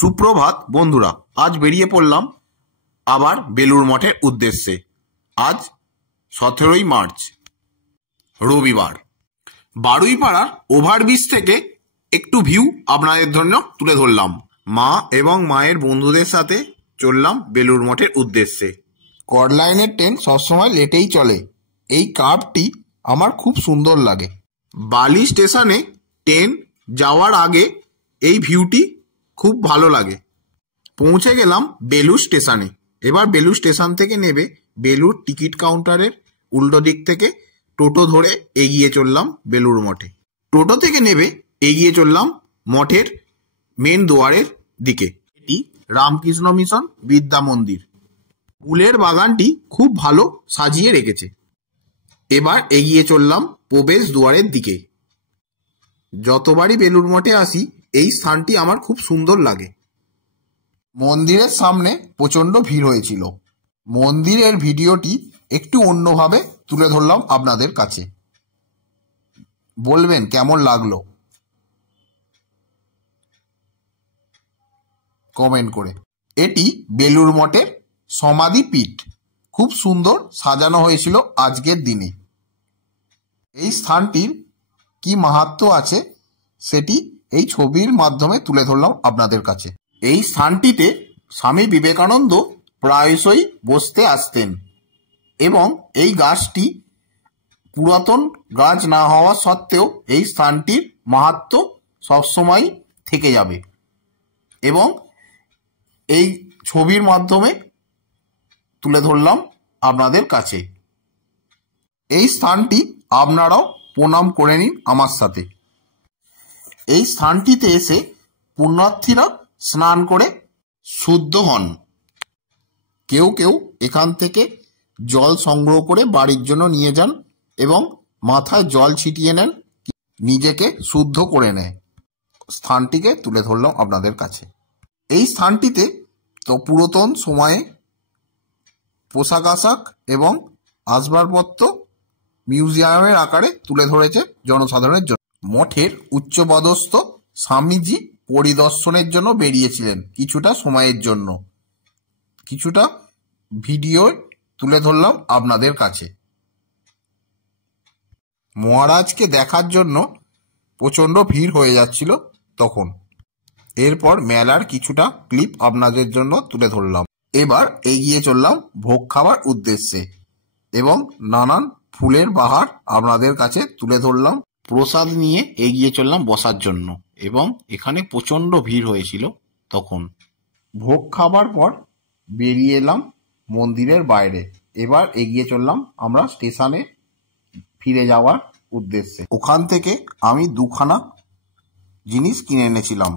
সুপ্রভাত বন্ধুরা, আজ বেরিয়ে পড়লাম আবার বেলুড় মঠের উদ্দেশ্যে। আজ 17ই মার্চ রবিবার। বারুইপাড়ার ওভারব্রিজ থেকে একটু ভিউ আপনাদের জন্য তুলে ধরলাম। মা এবং মায়ের বন্ধুদের সাথে চললাম বেলুড় মঠের উদ্দেশ্যে। কর্ডলাইনের ট্রেন সবসময় লেটেই চলে। এই কার্ভটি আমার খুব সুন্দর লাগে। বালি স্টেশনে ট্রেন যাওয়ার আগে এই ভিউটি খুব ভালো লাগে। পৌঁছে গেলাম বেলুড় স্টেশনে। এবার বেলুড় স্টেশন থেকে নেবে বেলুড় টিকিট কাউন্টারের উল্টো দিক থেকে টোটো ধরে এগিয়ে চললাম বেলুড় মঠে। টোটো থেকে নেবে এগিয়ে চললাম মঠের মেন দুয়ারের দিকে। এটি রামকৃষ্ণ মিশন বিদ্যা মন্দির। ফুলের বাগানটি খুব ভালো সাজিয়ে রেখেছে। এবার এগিয়ে চললাম প্রবেশ দুয়ারের দিকে। যতবারই বেলুড় মঠে আসি এই স্থানটি আমার খুব সুন্দর লাগে। মন্দিরের সামনে প্রচণ্ড ভিড় হয়েছিল। মন্দিরের ভিডিওটি একটু অন্যভাবে তুলে ধরলাম আপনাদের কাছে। বলবেন কেমন লাগলো কমেন্ট করে। এটি বেলুড় মঠের সমাধি পীঠ। খুব সুন্দর সাজানো হয়েছিল আজকের দিনে। এই স্থানটির কি মাহাত্ম্য আছে সেটি এই ছবির মাধ্যমে তুলে ধরলাম আপনাদের কাছে। এই স্থানটিতে স্বামী বিবেকানন্দ প্রায়শই বসতে আসতেন এবং এই গাছটি পুরাতন গাছ না হওয়া সত্ত্বেও এই স্থানটির মাহাত্ম্য সবসময় থেকে যাবে এবং এই ছবির মাধ্যমে তুলে ধরলাম আপনাদের কাছে। এই স্থানটি আপনারাও প্রণাম করে নিন আমার সাথে। এই স্থানটিতে এসে পুণ্যার্থীরা স্নান করে শুদ্ধ হন। কেউ কেউ এখান থেকে জল সংগ্রহ করে বাড়ির জন্য নিয়ে যান এবং মাথায় জল ছিটিয়ে নেন, নিজেকে শুদ্ধ করে নেয়। স্থানটিকে তুলে ধরলাম আপনাদের কাছে। এই স্থানটিতে তো পুরাতন সময়ে পোশাক আশাক এবং আসবাবপত্র মিউজিয়ামের আকারে তুলে ধরেছে জনসাধারণের জন্য। মঠের উচ্চপদস্থ স্বামীজি পরিদর্শনের জন্য বেরিয়েছিলেন কিছুটা সময়ের জন্য। কিছুটা ভিডিও তুলে ধরলাম আপনাদের কাছে। মহারাজকে দেখার জন্য প্রচণ্ড ভিড় হয়ে যাচ্ছিল তখন। এরপর মেলার কিছুটা ক্লিপ আপনাদের জন্য তুলে ধরলাম। এবার এগিয়ে চললাম ভোগ খাওয়ার উদ্দেশ্যে এবং নানান ফুলের বাহার আপনাদের কাছে তুলে ধরলাম। প্রসাদ নিয়ে এগিয়ে চললাম বসার জন্য এবং এখানে প্রচণ্ড ভিড় হয়েছিল তখন। ভোগ খাবার পর বেরিয়ে এলাম মন্দিরের বাইরে। এবার এগিয়ে চললাম আমরা স্টেশনে ফিরে যাওয়ার উদ্দেশ্যে। ওখান থেকে আমি দুখানা জিনিস কিনে এনেছিলাম।